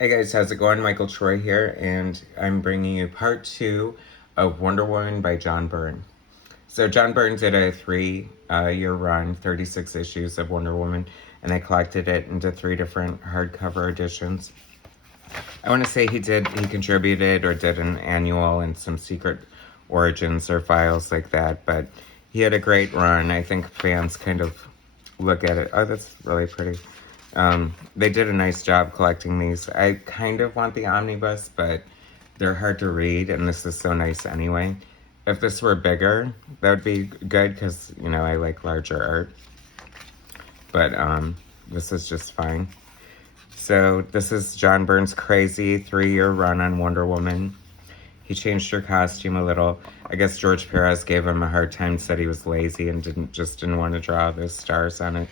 Hey guys, how's it going? Michael Troy here, and I'm bringing you part 2 of Wonder Woman by John Byrne. So John Byrne did a 3-year run, 36 issues of Wonder Woman, and I collected it into 3 different hardcover editions. I want to say he contributed or did an annual and some secret origins or files like that, but he had a great run. I think fans kind of look at it. Oh, that's really pretty. They did a nice job collecting these. I kind of want the omnibus, but they're hard to read, and this is so nice anyway. If this were bigger, that would be good because, I like larger art. But this is just fine. So this is John Byrne's crazy 3-year run on Wonder Woman. He changed her costume a little. I guess George Perez gave him a hard time, said he was lazy and didn't want to draw those stars on it.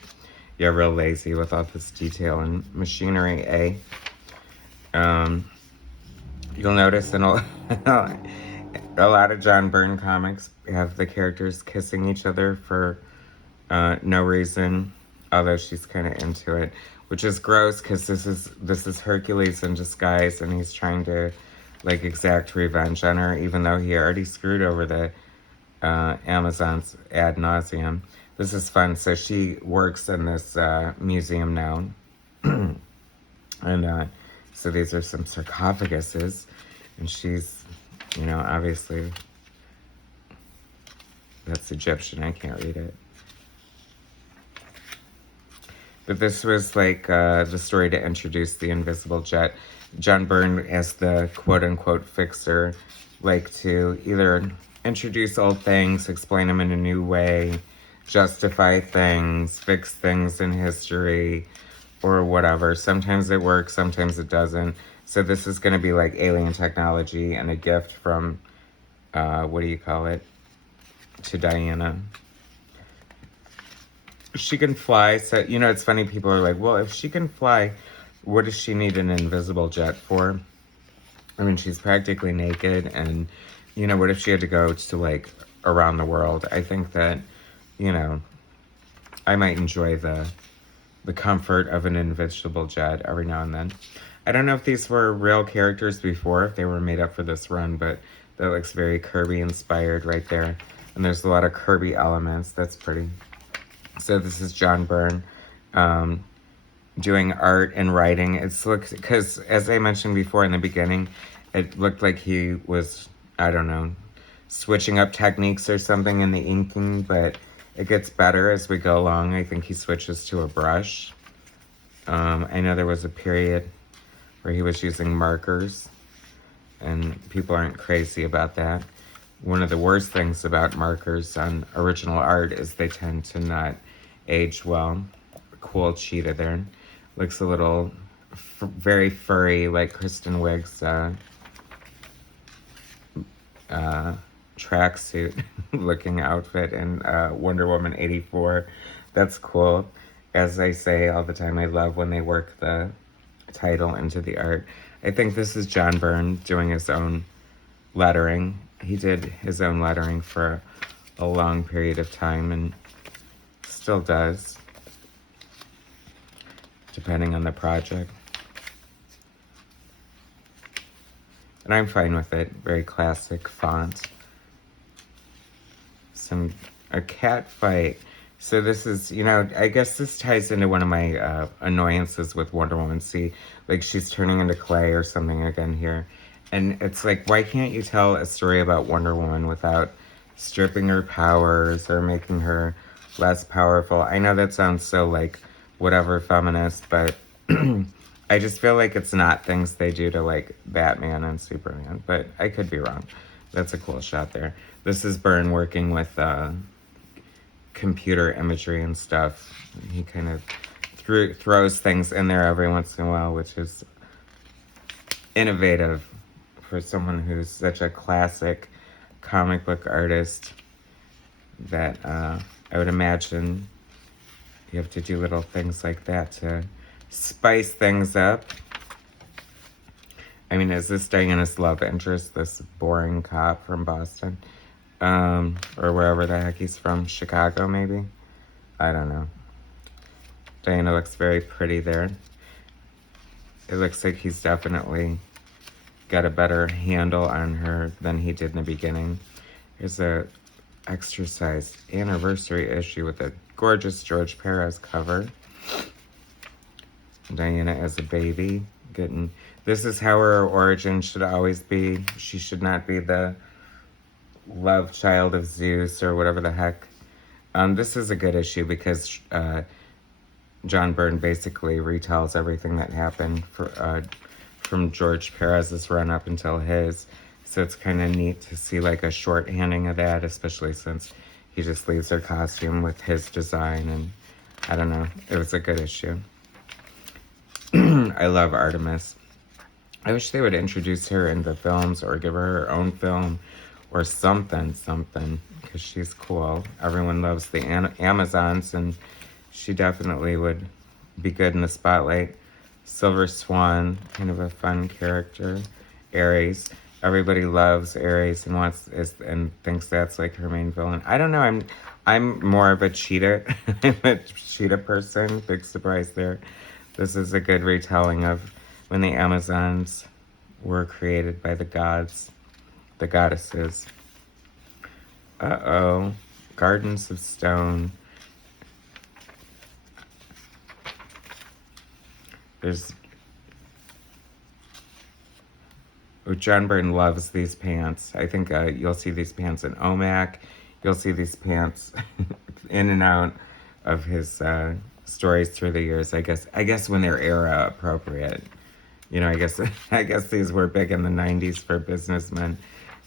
Yeah, real lazy with all this detail and machinery, eh? You'll notice in a lot of John Byrne comics have the characters kissing each other for no reason, although she's kind of into it, which is gross because this is Hercules in disguise, and he's trying to exact revenge on her, even though he already screwed over the Amazons ad nauseum. This is fun. So she works in this museum now. And so these are some sarcophaguses. And she's, obviously, that's Egyptian. I can't read it. But this was the story to introduce the invisible jet. John Byrne, as the quote-unquote fixer, to either introduce old things, explain them in a new way, justify things, fix things in history, or whatever. Sometimes it works, sometimes it doesn't. So this is going to be like alien technology and a gift from, what do you call it, to Diana. She can fly, so, it's funny, people are like, well, if she can fly, what does she need an invisible jet for? I mean, she's practically naked, and, what if she had to go to, around the world? I think that, I might enjoy the comfort of an invisible jet every now and then. I don't know if these were real characters before, if they were made up for this run, but that looks very Kirby inspired right there. And there's a lot of Kirby elements. That's pretty. So this is John Byrne doing art and writing. It's because, as I mentioned before in the beginning, it looked like he was, I don't know, switching up techniques or something in the inking, but it gets better as we go along. I think he switches to a brush. I know there was a period where he was using markers, and people aren't crazy about that. One of the worst things about markers on original art is they tend to not age well. Cool cheetah there. Looks a little very furry, like Kristen Wiig's tracksuit looking outfit in Wonder Woman 84. That's cool. As I say all the time, I love when they work the title into the art. I think this is John Byrne doing his own lettering. He did his own lettering for a long period of time and still does, depending on the project. And I'm fine with it. Very classic font. A cat fight. So this is, I guess this ties into one of my annoyances with Wonder Woman. See, she's turning into clay or something again here. And it's why can't you tell a story about Wonder Woman without stripping her powers or making her less powerful? I know that sounds so whatever feminist, but I just feel like it's not things they do to Batman and Superman, but I could be wrong. That's a cool shot there. This is Byrne working with computer imagery and stuff. He kind of throws things in there every once in a while, which is innovative for someone who's such a classic comic book artist that I would imagine you have to do little things like that to spice things up. I mean, is this Diana's love interest, this boring cop from Boston? Or wherever the heck he's from, Chicago maybe? I don't know. Diana looks very pretty there. it looks like he's definitely got a better handle on her than he did in the beginning. There's a exercise anniversary issue with a gorgeous George Perez cover. Diana as a baby getting, this is how her origin should always be. She should not be the love child of Zeus or whatever the heck. This is a good issue because John Byrne basically retells everything that happened from George Perez's run up until his. So it's kind of neat to see like a shorthanding of that, especially since he just leaves her costume with his design. And I don't know, it was a good issue. I love Artemis. I wish they would introduce her in the films or give her her own film or something, because she's cool. Everyone loves the Amazons, and she definitely would be good in the spotlight. Silver Swan, kind of a fun character. Ares. Everybody loves Ares and thinks that's like her main villain. I don't know. I'm more of a cheetah. I'm a cheetah person. Big surprise there. This is a good retelling of when the Amazons were created by the gods, the goddesses. Uh-oh. Gardens of Stone. John Byrne loves these pants. I think you'll see these pants in OMAC. You'll see these pants in and out of his stories through the years. I guess when they're era appropriate. You know, I guess these were big in the 90s for businessmen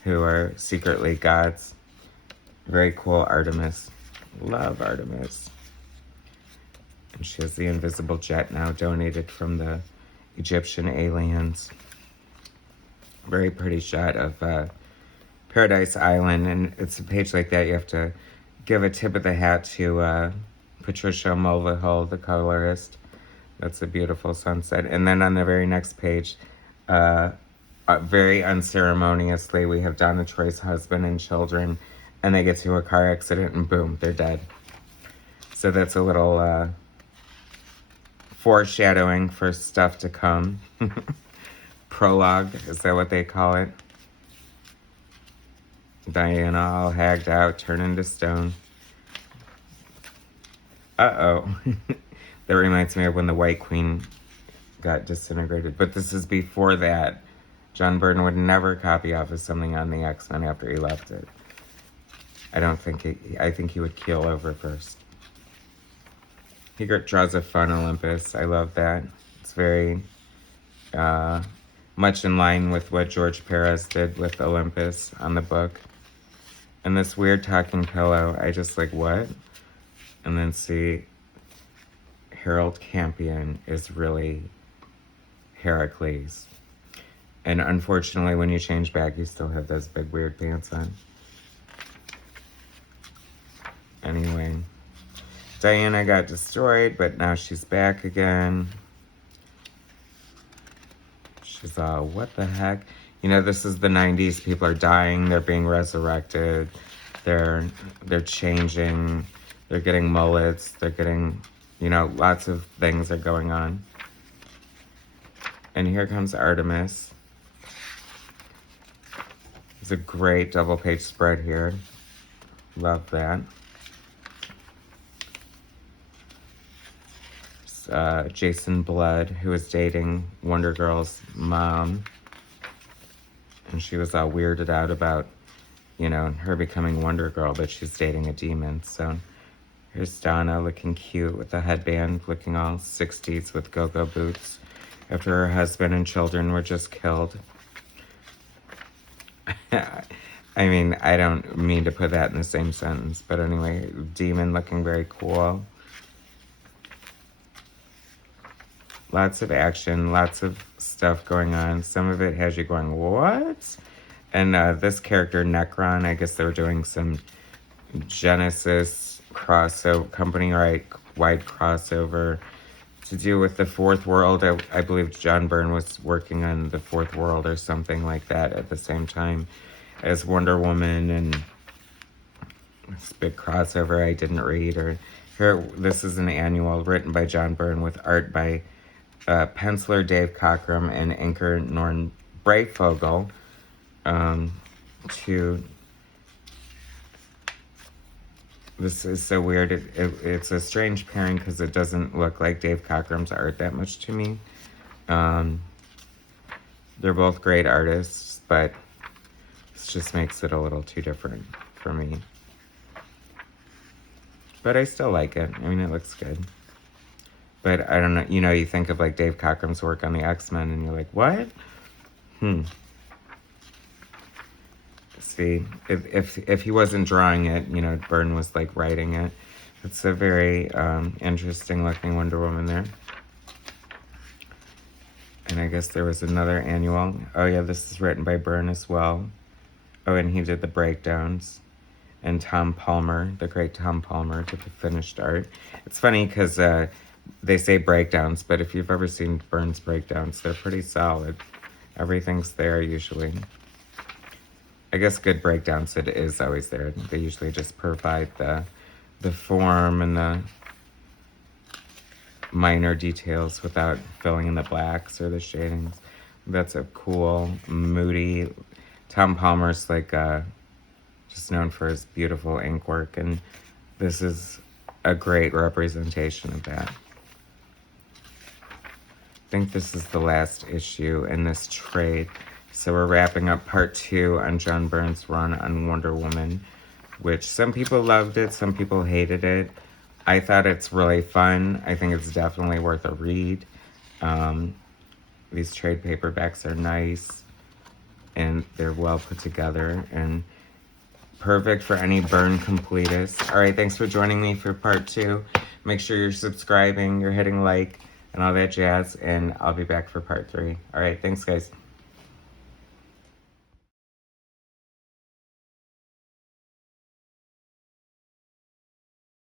who are secretly gods. Very cool Artemis. Love Artemis. And she has the invisible jet now, donated from the Egyptian aliens. Very pretty shot of Paradise Island, and it's a page like that you have to give a tip of the hat to Patricia Mulvihill, the colorist. That's a beautiful sunset. And then on the very next page, very unceremoniously, we have Donna Troy's husband and children, and they get to a car accident, and boom, they're dead. So that's a little foreshadowing for stuff to come. Prologue, is that what they call it? Diana all hagged out, turned into stone. Uh-oh. That reminds me of when the White Queen got disintegrated. But this is before that. John Byrne would never copy off of something on the X-Men after he left it. I think he would keel over first. He draws a fun Olympus. I love that. It's very much in line with what George Perez did with Olympus on the book. And this weird talking pillow, I just like, what? And then see, Harold Campion is really Heracles. And unfortunately, when you change back, you still have those big weird pants on. Anyway, Diana got destroyed, but now she's back again. She's all, what the heck? You know, this is the 90s. People are dying. They're being resurrected. They're changing. They're getting mullets. They're getting, you know, lots of things are going on. And here comes Artemis. It's a great double-page spread here. Love that. Jason Blood, who was dating Wonder Girl's mom. And she was all weirded out about, you know, her becoming Wonder Girl, but she's dating a demon. So here's Donna looking cute with a headband, looking all 60s with go-go boots after her husband and children were just killed. I mean, I don't mean to put that in the same sentence, but anyway, demon looking very cool. Lots of action, lots of stuff going on. Some of it has you going, what? And this character, Necron, I guess they were doing some Genesis company-wide crossover to do with the Fourth World. I believe John Byrne was working on the Fourth World or something like that at the same time as Wonder Woman, and this big crossover I didn't read. Or here, this is an annual written by John Byrne with art by penciler Dave Cockrum and inker Norm Breyfogle. This is so weird. It's a strange pairing because it doesn't look like Dave Cockrum's art that much to me. They're both great artists, but this just makes it a little too different for me. But I still like it. I mean, it looks good. But I don't know, you think of like Dave Cockrum's work on the X-Men and you're like, what? See, if he wasn't drawing it, Byrne was like writing it. It's a very interesting looking Wonder Woman there. And I guess there was another annual. Oh yeah, this is written by Byrne as well. Oh, and he did the breakdowns. And Tom Palmer, the great Tom Palmer, did the finished art. It's funny because they say breakdowns, but if you've ever seen Byrne's breakdowns, they're pretty solid. Everything's there usually. I guess good breakdowns, it is always there. They usually just provide the form and the minor details without filling in the blacks or the shadings. That's a cool, moody. Tom Palmer's like just known for his beautiful ink work, and this is a great representation of that. I think this is the last issue in this trade. So we're wrapping up part 2 on John Byrne's run on Wonder Woman, which some people loved it, some people hated it. I thought it's really fun. I think it's definitely worth a read. These trade paperbacks are nice, and they're well put together, and perfect for any Byrne completist. All right, thanks for joining me for part 2. Make sure you're subscribing, you're hitting like, and all that jazz, and I'll be back for part 3. All right, thanks, guys.